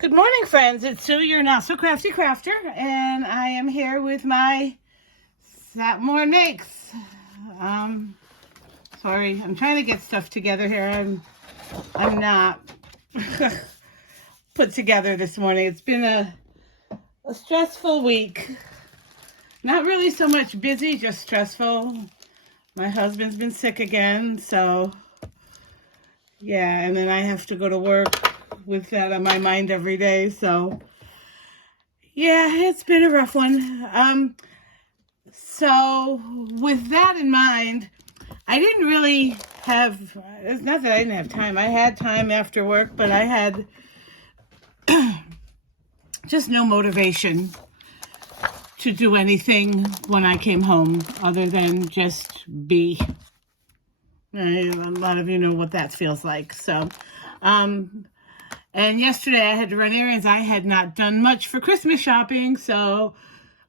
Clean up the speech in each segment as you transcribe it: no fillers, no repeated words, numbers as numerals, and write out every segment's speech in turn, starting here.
Good morning, friends. It's Sue, your Not So Crafty Crafter, and I am here with my Sapmore Makes. Sorry, I'm trying to get stuff together here. I'm not put together this morning. It's been a stressful week. Not really so much busy, just stressful. My husband's been sick again, so yeah, and then I have to go to work with that on my mind every day, so yeah, it's been a rough one. So with that in mind, I didn't really have, it's not that I didn't have time. I had time after work, but I had just no motivation to do anything when I came home other than just be. A lot of you know what that feels like. So, and yesterday I had to run errands. I had not done much for Christmas shopping, so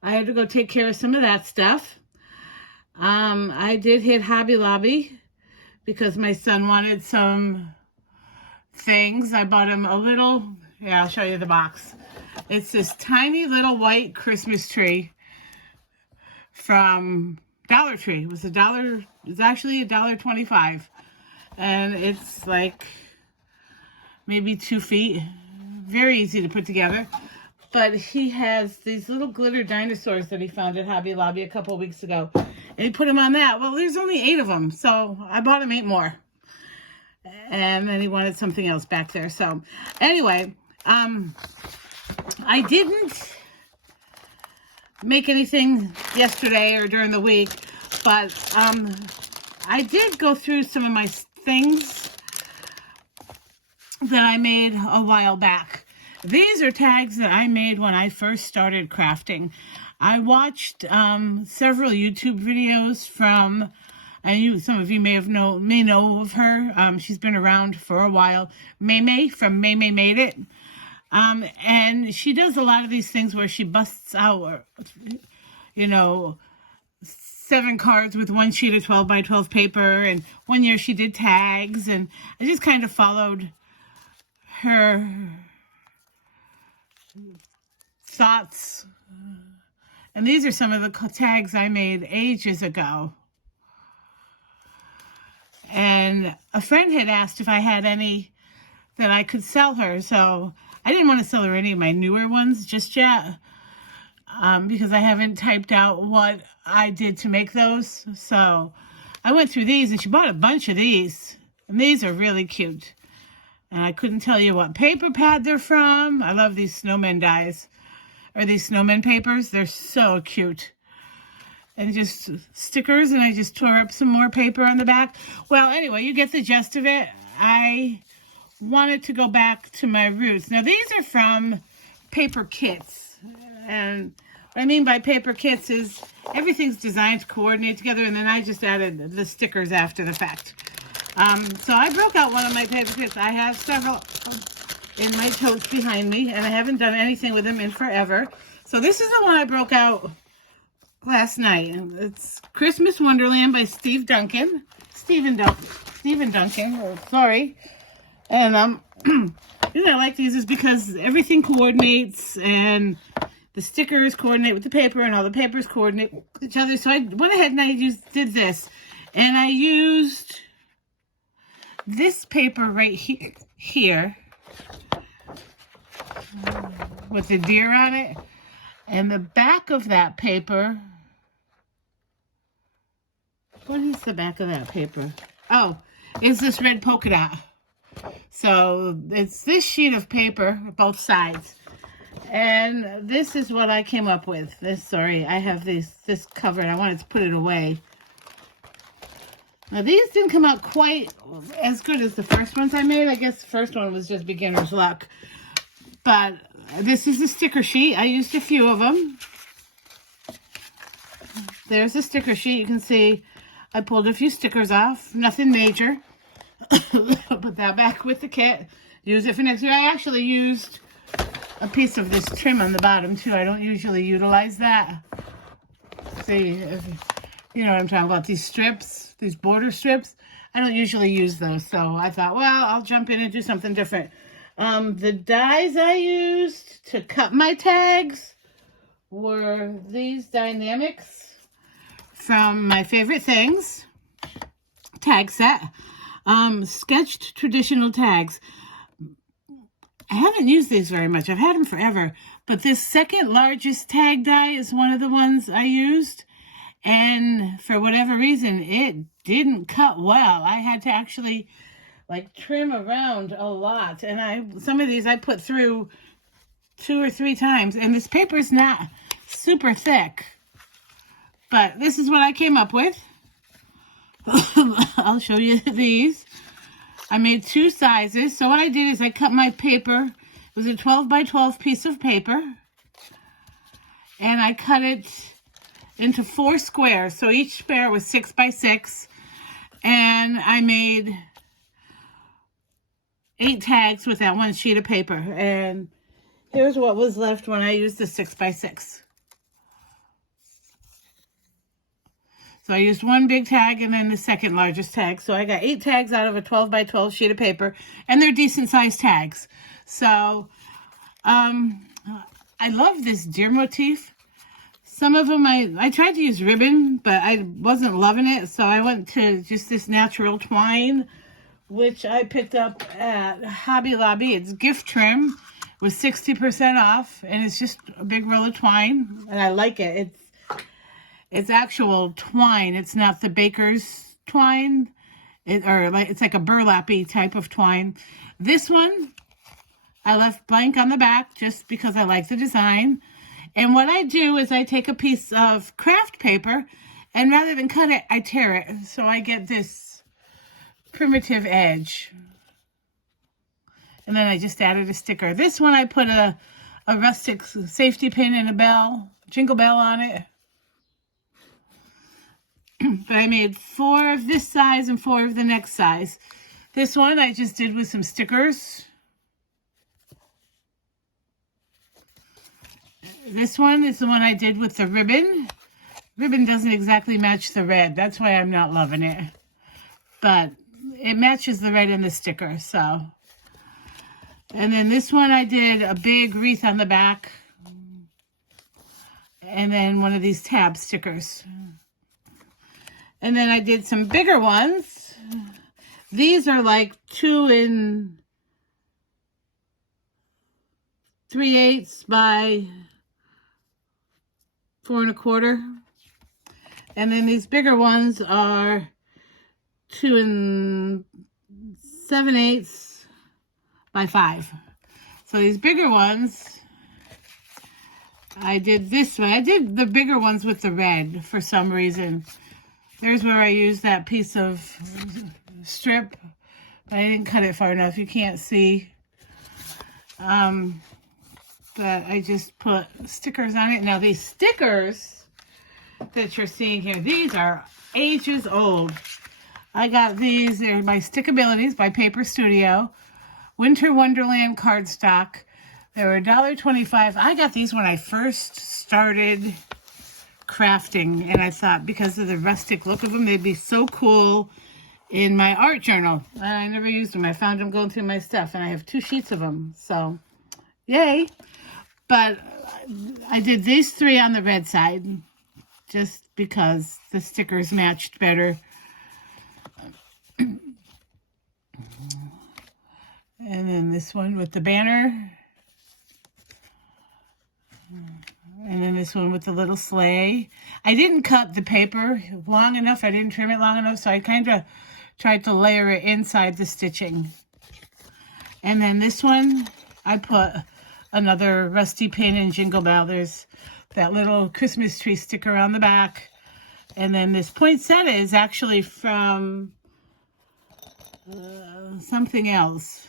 I had to go take care of some of that stuff. I did hit Hobby Lobby because my son wanted some things. I bought him a little, I'll show you the box. It's this tiny little white Christmas tree from Dollar Tree. It's actually $1.25. And it's like maybe 2 feet. Very easy to put together. But he has these little glitter dinosaurs that he found at Hobby Lobby a couple of weeks ago. And he put them on that. Well, there's only 8 of them. So I bought him 8 more. And then he wanted something else back there. So anyway, I didn't make anything yesterday or during the week. But I did go through some of my things that I made a while back. These are tags that I made when I first started crafting. I watched several YouTube videos from, and some of you may know of her. She's been around for a while. Maymay from Maymay Made It. And she does a lot of these things where she busts out, 7 cards with 1 sheet of 12 by 12 paper. And one year she did tags, and I just kind of followed her thoughts. And these are some of the tags I made ages ago. And a friend had asked if I had any that I could sell her. So I didn't want to sell her any of my newer ones just yet. Because I haven't typed out what I did to make those. So I went through these, and she bought a bunch of these. And these are really cute. And I couldn't tell you what paper pad they're from. I love these snowman dies. Or these snowman papers. They're so cute. And just stickers, and I just tore up some more paper on the back. Well, anyway, you get the gist of it. I wanted to go back to my roots. Now, these are from paper kits. And what I mean by paper kits is everything's designed to coordinate together, and then I just added the stickers after the fact. So I broke out one of my paper kits. I have several in my totes behind me, and I haven't done anything with them in forever. So this is the one I broke out last night. It's Christmas Wonderland by Stephen Duncan. Sorry. And the reason I like these is because everything coordinates, and the stickers coordinate with the paper, and all the papers coordinate with each other. So I went ahead and I did this. And I used this paper right here with the deer on it. And the back of that paper, what is the back of that paper? Oh, it's this red polka dot. So it's this sheet of paper, both sides. And this is what I came up with. I have this covered. I wanted to put it away. Now, these didn't come out quite as good as the first ones I made. I guess the first one was just beginner's luck. But this is a sticker sheet. I used a few of them. There's a sticker sheet. You can see I pulled a few stickers off. Nothing major. Put that back with the kit. Use it for next year. I actually used a piece of this trim on the bottom, too. I don't usually utilize that. See, you know what I'm talking about. These strips, these border strips. I don't usually use those. So I thought, well, I'll jump in and do something different. The dies I used to cut my tags were these Dynamics from My Favorite Things tag set. Sketched traditional tags. I haven't used these very much. I've had them forever. But this second largest tag die is one of the ones I used. And for whatever reason, it didn't cut well. I had to actually like trim around a lot. And some of these I put through 2 or 3 times. And this paper is not super thick. But this is what I came up with. I'll show you these. I made 2 sizes. So what I did is I cut my paper. It was a 12 by 12 piece of paper. And I cut it into 4 squares. So each square was 6 by 6. And I made 8 tags with that one sheet of paper. And here's what was left when I used the 6 by 6. So I used one big tag and then the second largest tag. So I got 8 tags out of a 12 by 12 sheet of paper. And they're decent sized tags. So I love this deer motif. Some of them I tried to use ribbon, but I wasn't loving it. So I went to just this natural twine, which I picked up at Hobby Lobby. It's gift trim with 60% off. And it's just a big roll of twine. And I like it. It's actual twine. It's not the baker's twine. It's like a burlappy type of twine. This one, I left blank on the back just because I like the design. And what I do is I take a piece of craft paper and rather than cut it, I tear it. So I get this primitive edge. And then I just added a sticker. This one I put a rustic safety pin and a jingle bell on it. But I made 4 of this size and 4 of the next size. This one I just did with some stickers. This one is the one I did with the ribbon. Ribbon doesn't exactly match the red. That's why I'm not loving it. But it matches the red in the sticker, so. And then this one I did a big wreath on the back. And then one of these tab stickers. And then I did some bigger ones. These are like 2 3/8 by 4 1/4. And then these bigger ones are 2 7/8 by 5. So these bigger ones, I did this way. I did the bigger ones with the red for some reason. There's where I used that piece of strip, but I didn't cut it far enough. You can't see. But I just put stickers on it. Now these stickers that you're seeing here, these are ages old. I got these. They're by Stickabilities by Paper Studio. Winter Wonderland cardstock. They were $1.25. I got these when I first started crafting, and I thought because of the rustic look of them, they'd be so cool in my art journal. And I never used them. I found them going through my stuff, and I have 2 sheets of them. So, yay. But I did these 3 on the red side just because the stickers matched better. And then this one with the banner. And then this one with the little sleigh. I didn't cut the paper long enough. I didn't trim it long enough. So I kind of tried to layer it inside the stitching. And then this one, I put another rusty pin and jingle bell. There's that little Christmas tree sticker on the back. And then this poinsettia is actually from something else.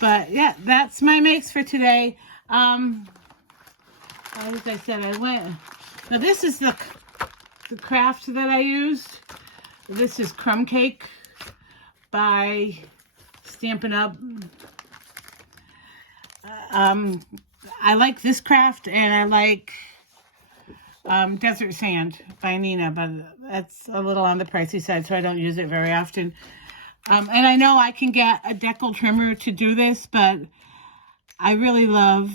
But yeah, that's my makes for today. As I said, now this is the craft that I used. This is Crumb Cake by Stampin' Up. I like this craft, and I like Desert Sand by Nina, but that's a little on the pricey side, so I don't use it very often. And I know I can get a decal trimmer to do this, but I really love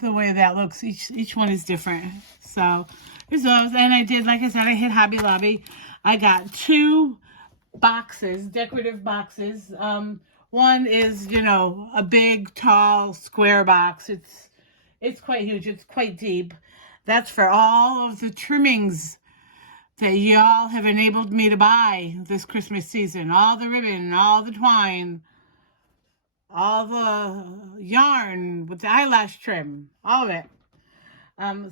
the way that looks. Each one is different. So there's those. And I did, like I said, I hit Hobby Lobby. I got 2 boxes, decorative boxes. One is, you know, a big, tall, square box. It's quite huge. It's quite deep. That's for all of the trimmings that y'all have enabled me to buy this Christmas season. All the ribbon, all the twine, all the yarn with the eyelash trim, all of it.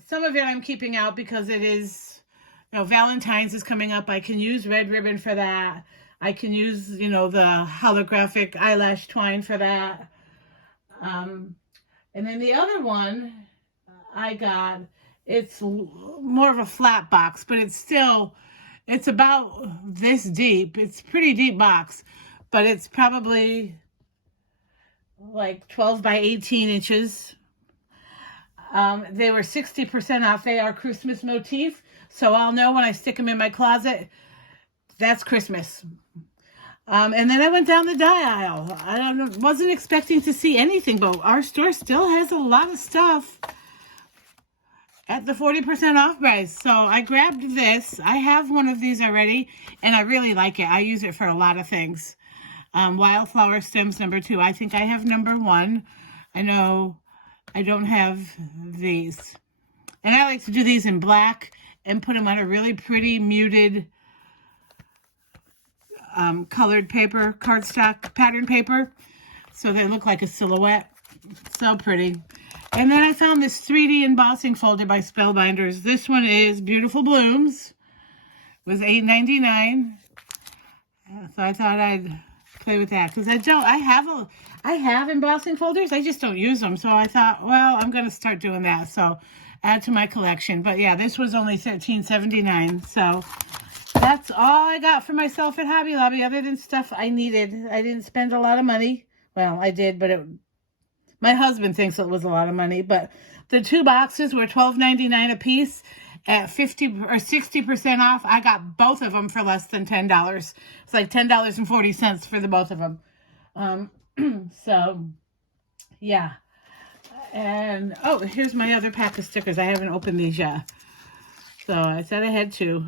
Some of it I'm keeping out because it is, you know, Valentine's is coming up. I can use red ribbon for that. I can use, you know, the holographic eyelash twine for that. And then the other one I got, it's more of a flat box, but it's about this deep. It's a pretty deep box, but it's probably like 12 by 18 inches. They were 60% off. They are Christmas motif. So I'll know when I stick them in my closet, that's Christmas. And then I went down the dye aisle. I wasn't expecting to see anything, but our store still has a lot of stuff at the 40% off price. So I grabbed this. I have one of these already, and I really like it. I use it for a lot of things. Wildflower stems number 2. I think I have number 1. I know I don't have these. And I like to do these in black and put them on a really pretty muted colored paper, cardstock pattern paper, so they look like a silhouette. So pretty. And then I found this 3D embossing folder by Spellbinders. This one is Beautiful Blooms. It was $8.99. So I thought I'd play with that because I have embossing folders. I just don't use them. So I thought, well, I'm going to start doing that. So add to my collection. But yeah, this was only $13.79. So that's all I got for myself at Hobby Lobby, other than stuff I needed. I didn't spend a lot of money. Well, I did, but my husband thinks it was a lot of money. But the 2 boxes were $12.99 a piece at 50 or 60% off. I got both of them for less than $10. It's like $10.40 for the both of them. So, yeah. And, oh, here's my other pack of stickers. I haven't opened these yet. So I said I had 2.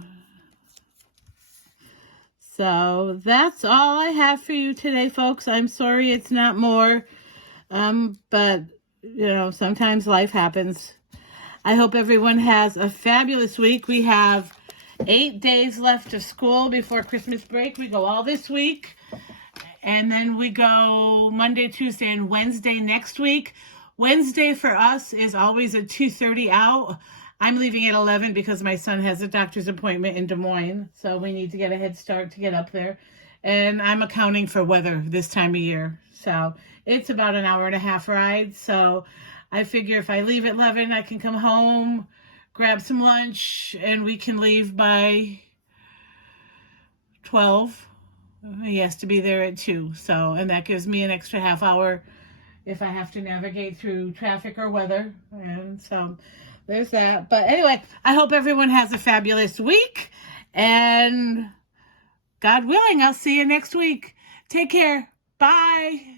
So that's all I have for you today, folks. I'm sorry it's not more, but, you know, sometimes life happens. I hope everyone has a fabulous week. We have 8 days left of school before Christmas break. We go all this week, and then we go Monday, Tuesday, and Wednesday next week. Wednesday for us is always a 2:30 out. I'm leaving at 11 because my son has a doctor's appointment in Des Moines, so we need to get a head start to get up there. And I'm accounting for weather this time of year, so it's about an hour and a half ride. So I figure if I leave at 11, I can come home, grab some lunch, and we can leave by 12. He has to be there at 2, so, and that gives me an extra half hour if I have to navigate through traffic or weather. And so there's that. But anyway, I hope everyone has a fabulous week. And God willing, I'll see you next week. Take care. Bye.